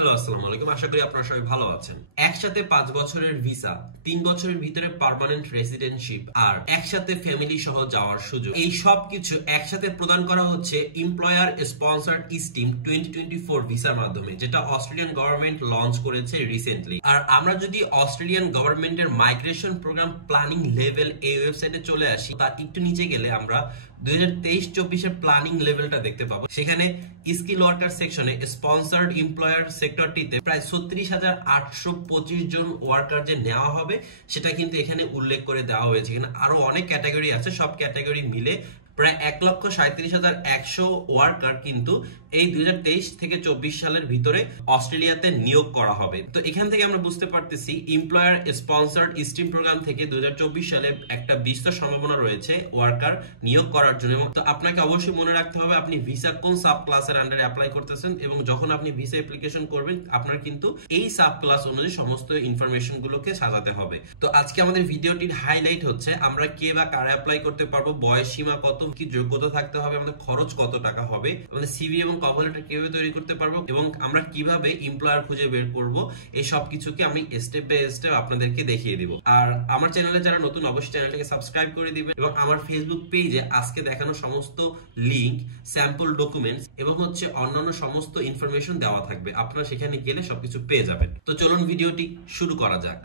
Hello, আসসালামু আলাইকুম। আশা করি আপনারা সবাই ভালো আছেন। একসাথে ৫ বছরের ভিসা, ৩ বছরের ভিতরে পার্মানেন্ট রেসিডেন্টশিপ আর একসাথে ফ্যামিলি সহ যাওয়ার সুযোগ, এই সব কিছু একসাথে প্রদান করা হচ্ছে এমপ্লয়ার স্পন্সর্ড স্কিম 2024 ভিসার মাধ্যমে, যেটা অস্ট্রেলিয়ান গভর্নমেন্ট লঞ্চ করেছে রিসেন্টলি। আর আমরা যদি অস্ট্রেলিয়ান গভর্নমেন্টের মাইগ্রেশন প্রোগ্রাম প্ল্যানিং লেভেল এই ওয়েবসাইটে চলে আসি, তার একটু নিচে গেলে আমরা 2023-24 প্ল্যানিং লেভেলটা দেখতে পাবো। সেখানে স্কিল ওয়ার্কার সেকশনে স্পন্সর্ড এমপ্লয়ার সেক্টরটিতে প্রায় 36,825 জন ওয়ার্কার যে নেওয়া হবে সেটা কিন্তু এখানে উল্লেখ করে দেওয়া হয়েছে। এখানে আরো অনেক ক্যাটাগরি আছে, সব ক্যাটাগরি মিলে প্রায় 1,37,100 ওয়ার্কার কিন্তু এই 2023-24 সালের ভিতরে অস্ট্রেলিয়াতে নিয়োগ করা হবে। তো এখান থেকে আমরা বুঝতে পারতেছি এমপ্লয়ার স্পন্সর্ড স্টিম প্রোগ্রাম থেকে 2024 সালে একটা বিস্তর সম্ভাবনা রয়েছে ওয়ার্কার নিয়োগ করার জন্য। তো আপনাকে অবশ্যই মনে রাখতে হবে আপনি ভিসা কোন সাব ক্লাসের আন্ডারে অ্যাপ্লাই করতেছেন, এবং যখন আপনি ভিসা অ্যাপ্লিকেশন করবেন আপনার কিন্তু এই সাব ক্লাস অনুযায়ী সমস্ত ইনফরমেশন গুলোকে সাজাতে হবে। তো আজকে আমাদের ভিডিওটির হাইলাইট হচ্ছে আমরা কে বা কারা অ্যাপ্লাই করতে পারবো, বয়স সীমা কত, কি যোগ্যতা থাকতে হবে, আমাদের খরচ কত টাকা হবে, আমাদের সিভি এবং কভার লেটার কিভাবে তৈরি করতে পারবো, এবং আমরা কিভাবে এমপ্লয়ার খুঁজে বের করব, এই সব কিছুকে আমি স্টেপ বাই স্টেপ আপনাদেরকে দেখিয়ে দিব। আর আমার চ্যানেলে যারা নতুন অবশ্যই চ্যানেলটাকে সাবস্ক্রাইব করে দিবেন, এবং আমার ফেসবুক পেজে আজকে দেখানো সমস্ত লিংক, স্যাম্পল ডকুমেন্টস এবং অন্যান্য সমস্ত ইনফরমেশন দেওয়া থাকবে, আপনারা সেখানে গেলে সবকিছু পেয়ে যাবেন। তো চলুন ভিডিওটি শুরু করা যাক।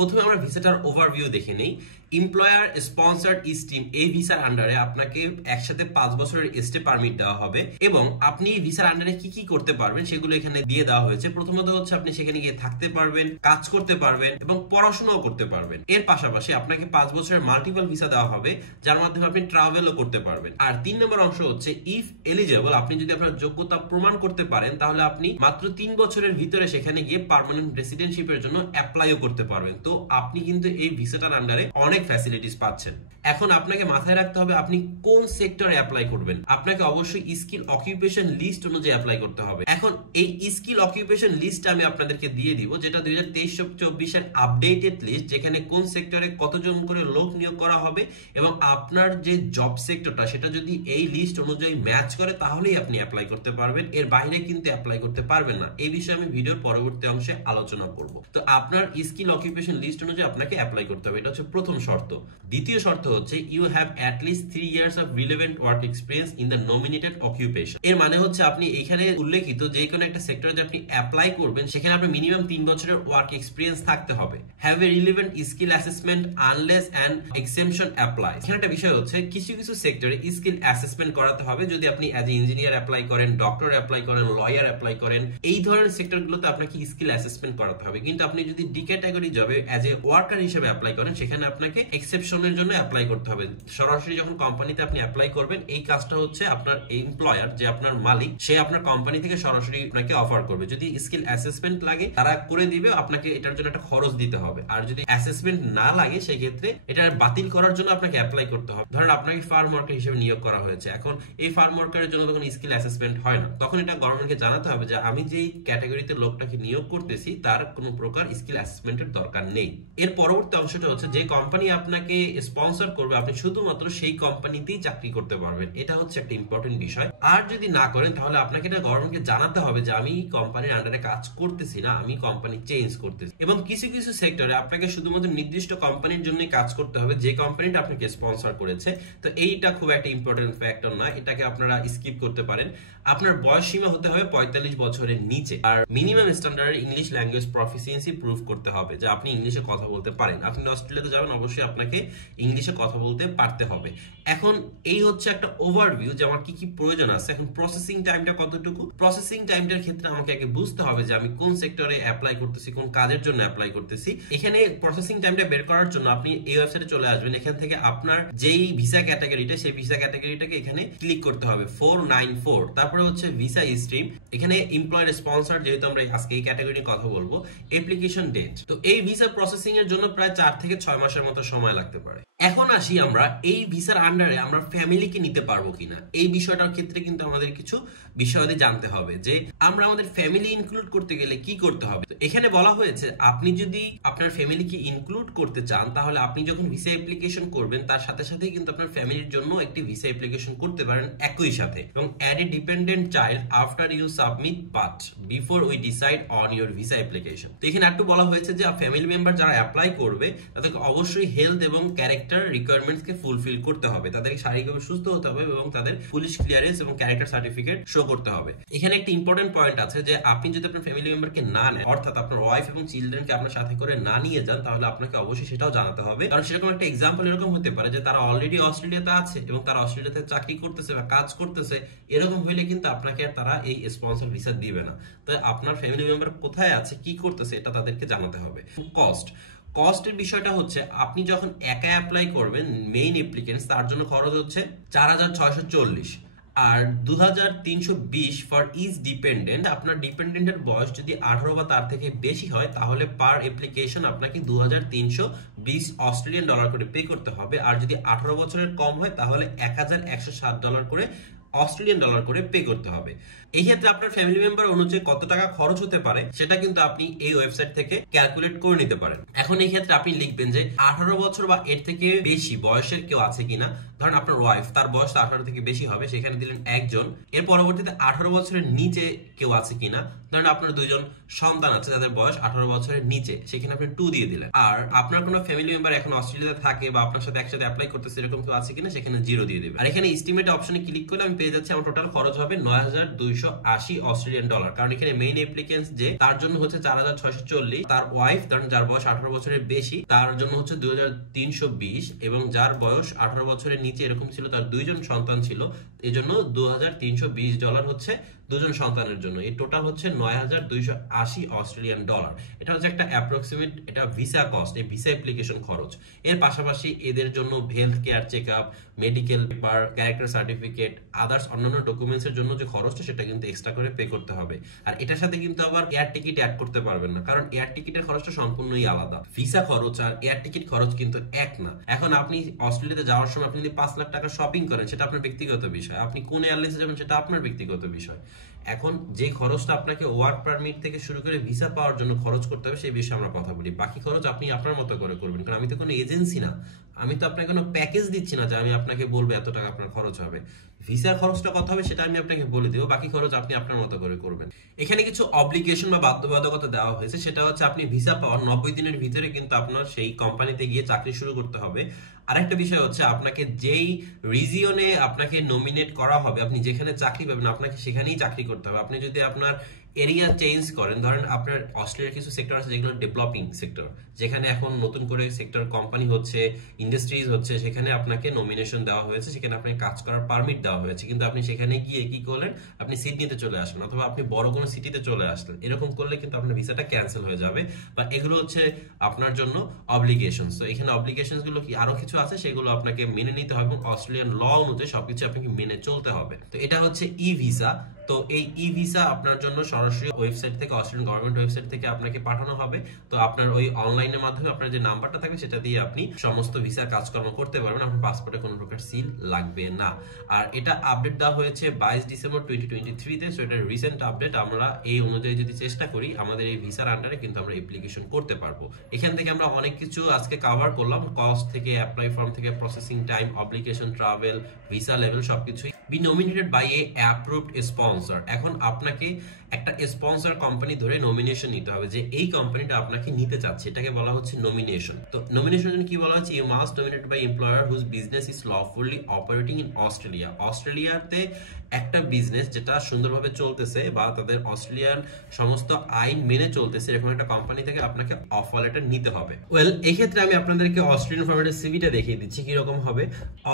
প্রথমে আমরা ভিসাটার ওভারভিউ দেখে নেই। এমপ্লয়ার স্পন্সর্ড স্কিম এই ভিসার আন্ডারে আপনাকে একসাথে ৫ বছরের স্টে পারমিট দেওয়া হবে, এবং আপনি ভিসার আন্ডারে কি কি করতে পারবেন সেগুলো এখানে দিয়ে দেওয়া হয়েছে। প্রথমত আপনি সেখানে গিয়ে থাকতে পারবেন, কাজ করতে পারবেন এবং পড়াশোনাও করতে পারবেন। এর পাশাপাশি আপনাকে ৫ বছরের মাল্টিপল ভিসা দেওয়া হবে, যার মাধ্যমে আপনি ট্রাভেলও করতে পারবেন। আর ৩ নম্বর অংশ হচ্ছে ইফ এলিজেবল, আপনি যদি আপনার যোগ্যতা প্রমাণ করতে পারেন তাহলে আপনি মাত্র ৩ বছরের ভিতরে সেখানে গিয়ে পার্মানেন্ট রেসিডেন্টশিপের জন্য অ্যাপ্লাইও করতে পারবেন। তো আপনি কিন্তু এই ভিসাটার আন্ডারে অনেক ফ্যাসিলিটিস পাচ্ছেন। এখন আপনাকে মাথায় রাখতে হবে আপনি কোন সেক্টরে অ্যাপ্লাই করবেন। আপনাকে অবশ্যই স্কিল অকুপেশন লিস্ট অনুযায়ী অ্যাপ্লাই করতে হবে। এখন এই স্কিল অকুপেশন লিস্টটা আমি আপনাদেরকে দিয়ে দিব, যেটা 2023-24 এর আপডেটেড লিস্ট, যেখানে কোন সেক্টরে কতজন করে লোক নিয়োগ করা হবে এবং আপনার যে জব সেক্টরটা সেটা যদি এই লিস্ট অনুযায়ী ম্যাচ করে তাহলেই আপনি অ্যাপ্লাই করতে পারবেন। এর বাইরে কিন্তু অ্যাপ্লাই করতে পারবেন না। এই বিষয়ে আমি ভিডিওর পরবর্তী অংশে আলোচনা করব। তো আপনার স্কিল অকুপেশন লিস্ট অনুযায়ী আপনাকে অ্যাপ্লাই করতে হবে, এটা হচ্ছে প্রথম শর্ত। দ্বিতীয় শর্ত হচ্ছে you have at least 3 years of relevant work experience in the nominated occupation. এর মানে হচ্ছে আপনি এখানে উল্লেখিত যে কোনো একটা সেক্টরে যে আপনি অ্যাপ্লাই করবেন সেখানে আপনার মিনিমাম 3 বছরের ওয়ার্ক এক্সপেরিয়েন্স থাকতে হবে। Have a relevant skill assessment unless an exemption apply. এখানে একটা বিষয় হচ্ছে কিছু কিছু সেক্টরে স্কিল অ্যাসেসমেন্ট করাতে হবে। যদি আপনি অ্যাজ এ ইঞ্জিনিয়ার অ্যাপ্লাই করেন, ডক্টর অ্যাপ্লাই করেন, লয়ার অ্যাপ্লাই করেন, এই ধরনের সেক্টরগুলোতে আপনাকে স্কিল অ্যাসেসমেন্ট করাতে হবে। কিন্তু আপনি যদি ডি ক্যাটাগরি জবে অ্যাজ এ ওয়ার্কার হিসেবে অ্যাপ্লাই করেন সেখানে আপনাকে এক্সেপশনের জন্য অ্যাপ্লাই করতে হবে। সরাসরি যখন কোম্পানিতে আপনি অ্যাপ্লাই করবেন এই কাজটা হচ্ছে আপনার এমপ্লয়ার, যে আপনার মালিক, সে আপনার কোম্পানি থেকে সরাসরি আপনাকে অফার করবে। যদি স্কিল অ্যাসেসমেন্ট লাগে তারা করে দিবে, আপনাকে এটার জন্য একটা খরচ দিতে হবে। আর যদি অ্যাসেসমেন্ট না লাগে সেই ক্ষেত্রে এটা বাতিল করার জন্য আপনাকে অ্যাপ্লাই করতে হবে। ধরেন আপনাকে ফার্ম ওয়ার্কার হিসেবে নিয়োগ করা হয়েছে, এখন এই ফার্ম ওয়ার্কারের জন্য তখন স্কিল অ্যাসেসমেন্ট হয় না, তখন এটা গভর্নমেন্টকে জানাতে হবে যে আমি যেই ক্যাটাগরিতে লোকটাকে নিয়োগ করতেছি তার কোনো প্রকার স্কিল অ্যাসেসমেন্টের দরকার নেই। এর পরবর্তী অংশটা হচ্ছে যে কোম্পানি আপনাকে স্পন্সর করবে আপনি শুধুমাত্র সেই কোম্পানিতেই চাকরি করতে পারবেন। এটা হচ্ছে একটা ইম্পর্টেন্ট বিষয়। আর যদি না করেন তাহলে আপনাকে এটা গভর্নমেন্টকে জানাতে হবে যে আমি কোম্পানির আন্ডারে কাজ করতেছি না, আমি কোম্পানি চেঞ্জ করতেছি। এবং কিছু কিছু সেক্টরে আপনাকে শুধুমাত্র নির্দিষ্ট কোম্পানির জন্য কাজ করতে হবে যে কোম্পানিটা আপনাকে স্পন্সর করেছে। তো এইটা খুব একটা ইম্পর্টেন্ট ফ্যাক্টর না, এটাকে আপনারা স্কিপ করতে পারেন। আপনার বয়স সীমা হতে হবে 45 বছরের নিচে, আর minimum standard English language proficiency prove করতে হবে যে আপনি ইংলিশে কথা বলতে পারেন। আপনি অস্ট্রেলিয়াতে যাবেন অবশ্যই আপনাকে ইংলিশে কথা বলতে পারতে হবে। এখন এই হচ্ছে একটা ওভারভিউ যে আমার কি কি প্রয়োজন আছে। এখন প্রসেসিং টাইমটা কতটুকু, প্রসেসিং টাইমটার ক্ষেত্রে আমাকে আগে বুঝতে হবে যে আমি কোন সেক্টরে অ্যাপ্লাই করতেছি, কোন কাজের জন্য অ্যাপ্লাই করতেছি। এখানে প্রসেসিং টাইমটা বের করার জন্য আপনি এই ওয়েবসাইটে চলে আসবেন। এখান থেকে আপনার যেই ভিসা ক্যাটাগরিটা সেই ভিসা ক্যাটাগরিটাকে এখানে ক্লিক করতে হবে 494। তারপরে হচ্ছে ভিসা স্ট্রিম, এখানে এমপ্লয়ার স্পন্সর, যেহেতু আমরা আজকে এই ক্যাটাগরি কথা বলবো, অ্যাপ্লিকেশন ডেট। তো এই ভিসা প্রসেসিং এর জন্য প্রায় 4 থেকে 6 মাসের মতো সময় লাগতে পারে। এখন আসি আমরা এই ভিসার আন্ডারে আমরা ফ্যামিলিকে নিতে পারবো কিনা, এই বিষয়টার ক্ষেত্রে কিন্তু আমাদের কিছু বিষয়াদি জানতে হবে যে আমরা আমাদের ফ্যামিলি ইনক্লুড করতে গেলে কি করতে হবে। তো এখানে বলা হয়েছে আপনি যদি আপনার ফ্যামিলিকে ইনক্লুড করতে চান তাহলে আপনি যখন ভিসা অ্যাপ্লিকেশন করবেন তার সাথে সাথে কিন্তু আপনার ফ্যামিলির জন্য একটি ভিসা অ্যাপ্লিকেশন করতে পারেন একই সাথে, এবং add a dependent child after you submit but before we decide on your visa application. তো এখানে একটু বলা হয়েছে যে ফ্যামিলি মেম্বার যারা অ্যাপ্লাই করবে তাদেরকে অবশ্যই হেলথ এবং ক্যারেক্টার রিকোয়ারমেন্টসকে ফুলফিল করতে হবে, তাদেরকে শারীরিকভাবে সুস্থ হতে হবে এবং তাদের পুলিশ ক্লিয়ারেন্স এবং ক্যারেক্টার সার্টিফিকেট শো করতে হবে। এখানে একটা ইম্পর্টেন্ট পয়েন্ট আছে যে আপনি যদি আপনার ফ্যামিলি মেম্বারকে না নেন, অর্থাৎ আপনার ওয়াইফ এবং চিলড্রেনকে আপনার সাথে করে না নিয়ে যান, তাহলে আপনাকে অবশ্যই সেটাও জানাতে হবে। কারণ সেরকম একটা এক্সাম্পল এরকম হতে পারে যে তারা অলরেডি অস্ট্রেলিয়াতে আছে এবং তারা অস্ট্রেলিয়াতে চাকরি করতেছে বা কাজ করতেছে, এরকম হইলে কিন্তু আপনাকে তারা এই স্পন্সর ভিসা দিবে না। তো আপনার ফ্যামিলি মেম্বার কোথায় আছে, কি করতেছে, এটা তাদেরকে জানাতে হবে। কস্টের বিষয়টা হচ্ছে আপনি যখন একা অ্যাপ্লাই করবেন মেইন অ্যাপ্লিকেন্টস, তার জন্য খরচ হচ্ছে 4640, আর 2320 ফর ইজ ডিপেন্ডেন্ট। আপনার ডিপেন্ডেন্টের বয়স যদি 18 বা তার থেকে বেশি হয় তাহলে পার অ্যাপ্লিকেশন আপনাকে 2320 অস্ট্রেলিয়ান ডলার করে পে করতে হবে, আর যদি 18 বছরের কম হয় তাহলে 1160 ডলার করে অস্ট্রেলিয়ান ডলার করে পে করতে হবে। এই ক্ষেত্রে আপনার ফ্যামিলি মেম্বার অনুযায়ী কত টাকা খরচ হতে পারে সেটা কিন্তু আপনি এই ওয়েবসাইট থেকে ক্যালকুলেট করে নিতে পারেন। এখন এই ক্ষেত্রে আপনি লিখবেন যে 18 বছর বা এর থেকে বেশি বয়সের কেউ আছে কিনা। ধরেন আপনার ওয়াইফ, তার বয়স 18 থেকে বেশি হবে, সেখানে দিলেন একজন। এর পরবর্তীতে 18 বছরের নিচে কেউ আছে কিনা, ধরেন আপনার দুইজন সন্তান আছে যাদের বয়স 18 বছরের নিচে, সেখানে আপনি 2 দিয়ে দিলেন। আর আপনার কোনো ফ্যামিলি মেম্বার এখন অস্ট্রেলিয়াতে থাকে বা আপনার সাথে একসাথে অ্যাপ্লাই করতেছে এরকম কেউ আছে কিনা, সেখানে 0 দিয়ে দিবেন। আর এখানে এস্টিমেট অপশনে ক্লিক করলে আমি পেয়ে যাচ্ছি আমার টোটাল খরচ হবে 9280 অস্ট্রেলিয়ান ডলার। কারণ এখানে মেইন অ্যাপ্লিকেন্টস যে তার জন্য হচ্ছে 4640, তার ওয়াইফ ধরেন যার বয়স 18 বছরের বেশি তার জন্য হচ্ছে 2320, এবং যার বয়স 18 বছরের নিচে এরকম ছিল, তার দুইজন সন্তান ছিল, এই জন্য $2320 হচ্ছে দুজন সন্তানের জন্য। এই টোটাল হচ্ছে 9280 অস্ট্রেলিয়ান ডলার। এটা হচ্ছে একটা অ্যাপ্রক্সিমেট এটা ভিসা কস্ট, এই ভিসা অ্যাপ্লিকেশন খরচ। এর পাশাপাশি এদের জন্য health care checkup, medical paper, character certificate, others অন্যান্য ডকুমেন্টসের জন্য যে খরচটা সেটা কিন্তু এক্সট্রা করে পে করতে হবে। আর এটার সাথে কিন্তু আবার এয়ার টিকিট অ্যাড করতে পারবেন না, কারণ এয়ার টিকিটের খরচটা সম্পূর্ণই আলাদা। ভিসা খরচ আর এয়ার টিকিট খরচ কিন্তু এক না। এখন আপনি অস্ট্রেলিয়াতে যাওয়ার সময় আপনি যদি 5 লাখ টাকা শপিং করেন সেটা আপনার ব্যক্তিগত বিষয়, আপনি কোন এয়ারলাইন্সে যাবেন সেটা আপনার ব্যক্তিগত বিষয়। এখন যে খরচটা আপনাকে ওয়ার্ক পারমিট থেকে শুরু করে ভিসা পাওয়ার জন্য খরচ করতে হবে সেই বিষয়ে আমরা কথা বলি। বাকি খরচ আপনি আপনার মতো করে করবেন, কারণ আমি তো কোনো এজেন্সি না, আমি তো আপনাকে কোনো প্যাকেজ দিচ্ছি না যে আমি আপনাকে বলবো এত টাকা আপনার খরচ হবে। ভিসার খরচটা কত হবে সেটা আমি আপনাকে বলে দেবো, বাকি খরচ আপনি আপনার মতো করে করবেন। এখানে কিছু অব্লিগেশন বা বাধ্যবাধকতা দেওয়া হয়েছে, সেটা হচ্ছে আপনি ভিসা পাওয়ার 90 দিনের ভিতরে কিন্তু আপনার সেই কোম্পানিতে গিয়ে চাকরি শুরু করতে হবে। আরেকটা বিষয় হচ্ছে আপনাকে যেই রিজিয়নে আপনাকে নমিনেট করা হবে, আপনি যেখানে চাকরি পাবেন আপনাকে সেখানেই চাকরি করতে হবে। আপনি যদি আপনার এরিয়া চেঞ্জ করেন, ধরেন আপনার অস্ট্রেলিয়ার কিছু সেক্টর আছে যেগুলো ডেভেলপিং সেক্টর, যেখানে এখন নতুন করে সেক্টর কোম্পানি হচ্ছে, ইন্ডাস্ট্রিজ হচ্ছে, সেখানে আপনাকে নমিনেশন দেওয়া হয়েছে, সেখানে আপনাকে কাজ করার পারমিট দেওয়া হয়েছে, কিন্তু আপনি সেখানে গিয়ে কি করলেন, আপনি সিডনিতে চলে আসলেন অথবা আপনি বড় কোনো সিটিতে চলে আসলেন, এরকম করলে কিন্তু আপনার ভিসাটা ক্যান্সেল হয়ে যাবে। বা এগুলো হচ্ছে আপনার জন্য অব্লিগেশনস। তো এখানে অব্লিগেশনস গুলো কি আরো কিছু আছে সেগুলো আপনাকে মেনে নিতে হবে এবং অস্ট্রেলিয়ান ল অনুযায়ী সবকিছু আপনাকে মেনে চলতে হবে। তো এটা হচ্ছে ই ভিসা। তো এই ই ভিসা আপনার জন্য সরাসরি ওয়েবসাইট থেকে, অস্ট্রেলিয়ান গভর্নমেন্ট ওয়েবসাইট থেকে আপনাকে পাঠানো হবে। তো আপনার ওই অনলাইনের মাধ্যমে আপনার যে নাম্বারটা থাকবে সেটা দিয়ে আপনি সমস্ত ভিসার কাজকর্ম করতে পারবেন, আপনার পাসপোর্টে কোনো প্রকার সিল লাগবে না। আর এটা আপডেট দেওয়া হয়েছে 22 ডিসেম্বর 2023 তে। সো এটা রিসেন্ট আপডেট। আমরা এই অনুযায়ী যদি চেষ্টা করি আমাদের এই ভিসার আন্ডারে কিন্তু আমরা অ্যাপ্লিকেশন করতে পারবো। এখান থেকে আমরা অনেক কিছু আজকে কভার করলাম, কস্ট থেকে, অ্যাপ্লাই ফর্ম থেকে, processing time, application, travel, visa level, সবকিছুই। Be nominated by a approved sponsor. এখন আপনাকে একটা স্পন্সর কোম্পানি ধরে নমিনেশন নিতে হবে যে এই কোম্পানিটা আপনাকে নিতে চাচ্ছে, এটাকে বলা হচ্ছে নমিনেশন। তো নমিনেশন কি বলা হচ্ছে, you must nominated by employer whose business is lawfully operating in Australia. অস্ট্রেলিয়াতে একটা বিজনেস যেটা সুন্দরভাবে চলতেছে বা তাদের অস্ট্রেলিয়ান সমস্ত আইন মেনে চলতেছে, এরকম একটা কোম্পানি থেকে আপনাকে অফার লেটার নিতে হবে। ওয়েল, এই ক্ষেত্রে আমি আপনাদেরকে অস্ট্রেলিয়ান ফরম্যাটের সিভিটা দেখিয়ে দিচ্ছি কিরকম হবে।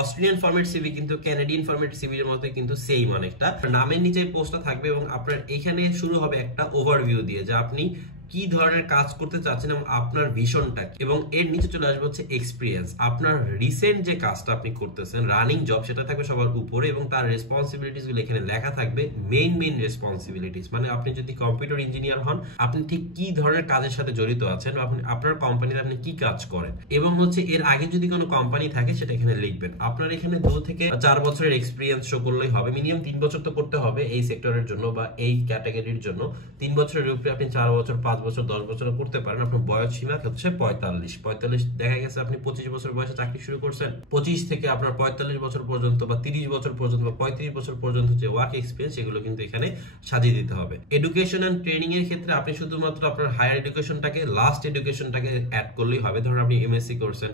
অস্ট্রেলিয়ান ফরম্যাট সিভি কিন্তু ক্যানাডিয়ান ফরম্যাট সিভির মতো কিন্তু সেম অনেকটা। নামের নিচে পোস্টটা থাকবে এবং আপনার এখানে শুরু হবে একটা ওভারভিউ দিয়ে, যে আপনি কি ধরনের কাজ করতে চাচ্ছেন এবং আপনার ভিশনটা, এবং এর নিচে চলে আসবে হচ্ছে এক্সপিরিয়েন্স। আপনার রিসেন্ট যে কাজটা আপনি করতেছেন, রানিং জব, সেটা থাকবে সবার উপরে এবং তার রেসপন্সিবিলিটিস গুলো এখানে লেখা থাকবে, মেইন রেসপন্সিবিলিটিস। মানে আপনি যদি কম্পিউটার ইঞ্জিনিয়ার হন, আপনি ঠিক কি ধরনের কাজের সাথে জড়িত আছেন, আপনি আপনার কোম্পানিতে আপনি কি কাজ করেন, এবং হচ্ছে এর আগে যদি কোনো কোম্পানি থাকে সেটা এখানে লিখবেন। আপনার এখানে 2 থেকে 4 বছরের এক্সপিরিয়েন্স শো করলেই হবে। মিনিমাম 3 বছর তো করতে হবে এই সেক্টরের জন্য বা এই ক্যাটাগরির জন্য। 3 বছরের উপরে আপনি 4 বছর, 5 বছর, 10 বছর করতে পারেন। আপনার বয়স সীমা হচ্ছে 45 দেখা গেছে আপনি 25 বছর বয়সে চাকরি শুরু করছেন, 25 থেকে আপনার 45 বছর পর্যন্ত বা 30 বছর পর্যন্ত বা 35 বছর পর্যন্ত যে ওয়ার্ক এক্সপিরিয়েন্স, এগুলো কিন্তু এখানে সাজিয়ে দিতে হবে। এডুকেশন এন্ড ট্রেনিং এর ক্ষেত্রে আপনি শুধুমাত্র আপনার হায়ার এডুকেশনটাকে, লাস্ট এডুকেশনটাকে অ্যাড করলেই হবে। ধরুন আপনি এমএসসি করছেন,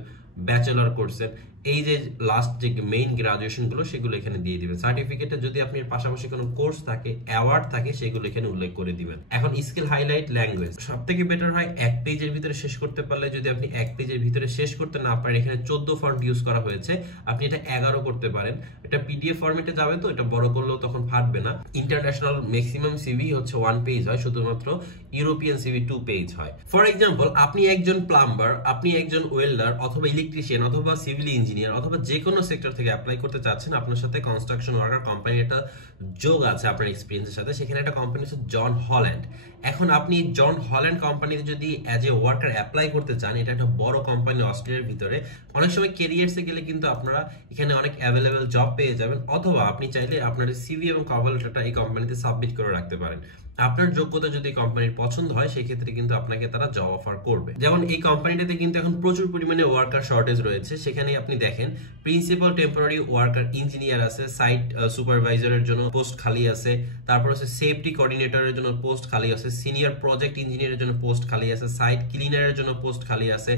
ব্যাচেলর করছেন, এই যে লাস্ট যে মেইন গ্রাজুয়েশন গুলো সেগুলো এখানে দিয়ে দিবেন। সার্টিফিকেটে যদি আপনি পাশাপাশি কোনো কোর্স থাকে, অ্যাওয়ার্ড থাকে, সেগুলো এখানে উল্লেখ করে দিবেন। এখন স্কিল হাইলাইট ল্যাঙ্গুয়েজ, সবথেকে বেটার হয় 1 পেজের ভিতরে শেষ করতে পারলে। যদি আপনি 1 পেজের ভিতরে শেষ করতে না পারেন, এখানে 14 ফন্ট ইউজ করা হয়েছে, আপনি এটা 11 করতে পারেন। এটা পিডিএফ ফরম্যাটে যাবে, তো এটা বড় করলেও তখন ফাটবে না। ইন্টারন্যাশনাল ম্যাক্সিমাম সিভি হচ্ছে 1 পেজ হয়, শুধুমাত্র ইউরোপিয়ান সিভি 2 পেজ হয়। ফর এক্সাম্পল, আপনি একজন প্লাম্বার, আপনি একজন ওয়েল্ডার অথবা ইলেকট্রিশিয়ান অথবা সিভিল ইঞ্জিনিয়ার অথবা যে কোনো সেক্টর থেকে অ্যাপ্লাই করতে চাচ্ছেন, আপনার সাথে কনস্ট্রাকশন ওয়ার্কার কোম্পানির একটা যোগ আছে আপনার এক্সপিরিয়েন্সের সাথে। সেখানে একটা কোম্পানি হচ্ছে জন হল্যান্ড। এখন আপনি জন হল্যান্ড কোম্পানিতে যদি অ্যাজ এ ওয়ার্কার অ্যাপ্লাই করতে চান, এটা একটা বড় কোম্পানি অস্ট্রেলিয়ার ভিতরে। অনেক সময় ক্যারিয়ার্সে গেলে কিন্তু আপনারা এখানে অনেক অ্যাভেলেবেল জব পেয়ে যাবেন, অথবা আপনি চাইলে আপনার সিভি এবং কভার লেটারটা এই কোম্পানিতে সাবমিট করে রাখতে পারেন। আপনার যোগ্যতা যদি কোম্পানির পছন্দ হয়, সেই ক্ষেত্রে কিন্তু আপনাকে তারা জব অফার করবে। যেমন এই কোম্পানিটাতে কিন্তু এখন প্রচুর পরিমাণে ওয়ার্কার শর্টেজ রয়েছে। সেখানে আপনি দেখেন প্রিন্সিপাল টেম্পোরারি ওয়ার্কার ইঞ্জিনিয়ার আছে, সাইট সুপারভাইজারের জন্য পোস্ট খালি আছে, তারপর হচ্ছে সেফটি কোঅর্ডিনেটরের জন্য পোস্ট খালি আছে, সিনিয়র প্রজেক্ট ইঞ্জিনিয়ারের জন্য পোস্ট খালি আছে, সাইট ক্লিনারের জন্য পোস্ট খালি আছে,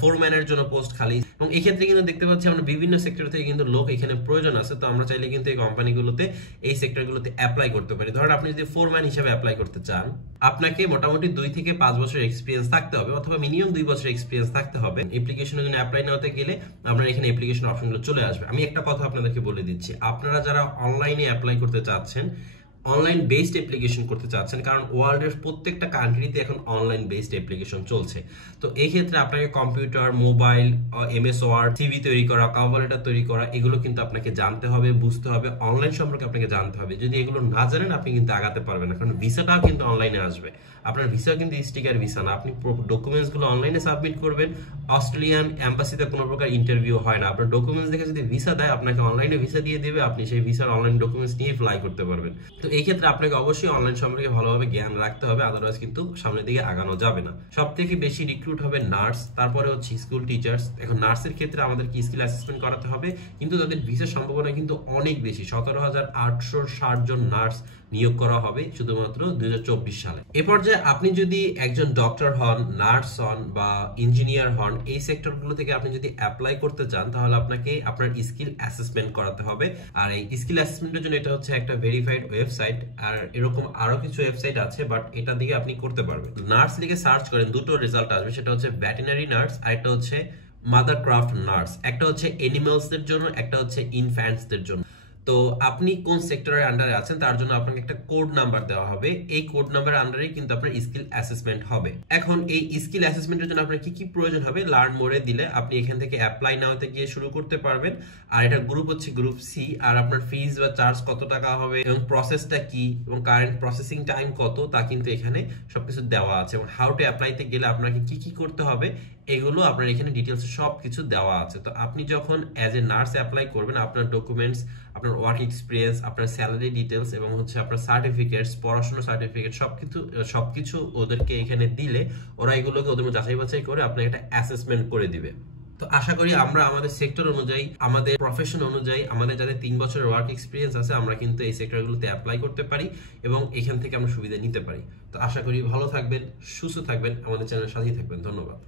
ফোরম্যানের জন্য পোস্ট খালি। এবং এই ক্ষেত্রে কিন্তু দেখতে পাচ্ছি আমরা বিভিন্ন সেক্টর থেকে কিন্তু লোক এখানে প্রয়োজন আছে। তো আমরা চাইলে কিন্তু এই কোম্পানিগুলোতে, এই সেক্টরগুলোতে অ্যাপ্লাই করতে পারি। ধরেন আপনি যদি ফোরম্যান হিসেবে অ্যাপ্লাই করতে চান, আপনাকে মোটামুটি 2 থেকে 5 বছর এক্সপিরিয়েন্স থাকতে হবে, অথবা মিনিমাম 2 বছর এক্সপিরিয়েন্স থাকতে হবে। অ্যাপ্লিকেশনের জন্য অ্যাপ্লাই নেওয়াতে গেলে আপনার এখানে অ্যাপ্লিকেশন অপশনগুলো চলে আসবে। আমি একটা কথা আপনাদেরকে বলে দিচ্ছি, আপনারা যারা অনলাইনে অ্যাপ্লাই করতে চাচ্ছেন, অনলাইন বেসড অ্যাপ্লিকেশন করতে চাচ্ছেন, কারণ ওয়ার্ল্ডের প্রত্যেকটা কান্ট্রিতে এখন অনলাইন বেসড অ্যাপ্লিকেশন চলছে। তো এই ক্ষেত্রে আপনাকে computer, mobile, MS Word, CV তৈরি করা, কভার লেটার তৈরি করা, এগুলো কিন্তু আপনাকে জানতে হবে, বুঝতে হবে, অনলাইন সম্পর্কে আপনাকে জানতে হবে। যদি এগুলো না জানেন, আপনি কিন্তু আগাতে পারবেন না, কারণ ভিসাটাও কিন্তু অনলাইনে আসবে। আপনার ভিসা কিন্তু স্টিকার ভিসা না, আপনি ডকুমেন্টস গুলো অনলাইনে সাবমিট করবেন। অস্ট্রেলিয়ান এম্বাসিতে কোনো প্রকার ইন্টারভিউ হয় না। আপনার ডকুমেন্টস দেখে যদি ভিসা দেয়, আপনাকে অনলাইনে ভিসা দিয়ে দেবে, আপনি সেই ভিসার অনলাইন ডকুমেন্টস নিয়ে ফ্লাই করতে পারবেন। তো এই ক্ষেত্রে আপনাকে অবশ্যই অনলাইন সম্পর্কে ভালোভাবে জ্ঞান রাখতে হবে, আদারওয়াইজ কিন্তু সামনের দিকে আগানো যাবে না। সব থেকে বেশি রিক্রুট হবে নার্স, তারপরে হচ্ছে স্কুল টিচার্স। এখন নার্সের ক্ষেত্রে আমাদের কি স্কিল অ্যাসেসমেন্ট করাতে হবে, কিন্তু তাদের ভিসার সম্ভাবনা কিন্তু অনেক বেশি। 17,860 জন নার্স নিয়োগ করা হবে শুধুমাত্র 2024 সালে। এ পর্যায়ে আপনি যদি একজন ডক্টর হন, নার্স হন বা ইঞ্জিনিয়ার হন, এই সেক্টরগুলো থেকে আপনি যদি অ্যাপ্লাই করতে চান, তাহলে আপনাকে আপনার স্কিল অ্যাসেসমেন্ট করাতে হবে। আর এই স্কিল অ্যাসেসমেন্টের জন্য এটা হচ্ছে একটা ভেরিফাইড ওয়েবসাইট, আর এরকম আরো কিছু ওয়েবসাইট আছে, বাট এটা দিকে আপনি করতে পারবেন। নার্স লিখে সার্চ করেন, দুটো রেজাল্ট আসবে, সেটা হচ্ছে ভেটেরিনারি নার্স আর একটা হচ্ছে মাদার ক্রাফট নার্স। একটা হচ্ছে এনিমালসদের জন্য, একটা হচ্ছে ইনফ্যান্টসদের জন্য। তো আপনি কোন সেক্টরের আন্ডারে আছেন তার জন্য আপনাকে একটা কোড নাম্বার দেওয়া হবে। এই কোড নাম্বারের আন্ডারে কিন্তু আপনার স্কিল অ্যাসেসমেন্ট হবে। এখন এই স্কিল অ্যাসেসমেন্টের জন্য আপনার কি কি প্রয়োজন হবে, লার্ন মোরে দিলে আপনি এখান থেকে অ্যাপ্লাই নাওতে গিয়ে শুরু করতে পারবেন। আর এটা গ্রুপ হচ্ছে গ্রুপ সি। আর আপনার ফিজ বা চার্জ কত টাকা হবে এবং প্রসেসটা কি এবং কারেন্ট প্রসেসিং টাইম কত, তা কিন্তু এখানে সবকিছু দেওয়া আছে। এবং হাউ টু অ্যাপ্লাইতে গেলে আপনাকে কি কি করতে হবে, এগুলো আপনার এখানে ডিটেলস সবকিছু দেওয়া আছে। তো আপনি যখন অ্যাজ এ নার্স অ্যাপ্লাই করবেন, আপনার ডকুমেন্টস, আপনার ওয়ার্ক এক্সপিরিয়েন্স, আপনার স্যালারি ডিটেলস এবং হচ্ছে আপনার সার্টিফিকেটস, পড়াশোনার সার্টিফিকেট, সবকিছু ওদেরকে এখানে দিলে ওরা এগুলোকে ওদের যাচাই বাছাই করে আপনাকে একটা অ্যাসেসমেন্ট করে দিবে। তো আশা করি আমরা আমাদের সেক্টর অনুযায়ী, আমাদের প্রফেশন অনুযায়ী, আমাদের যাদের 3 বছরের ওয়ার্ক এক্সপিরিয়েন্স আছে, আমরা কিন্তু এই সেক্টরগুলোতে অ্যাপ্লাই করতে পারি এবং এখান থেকে আমরা সুবিধা নিতে পারি। তো আশা করি ভালো থাকবেন, সুস্থ থাকবেন, আমাদের চ্যানেলের সাথেই থাকবেন। ধন্যবাদ।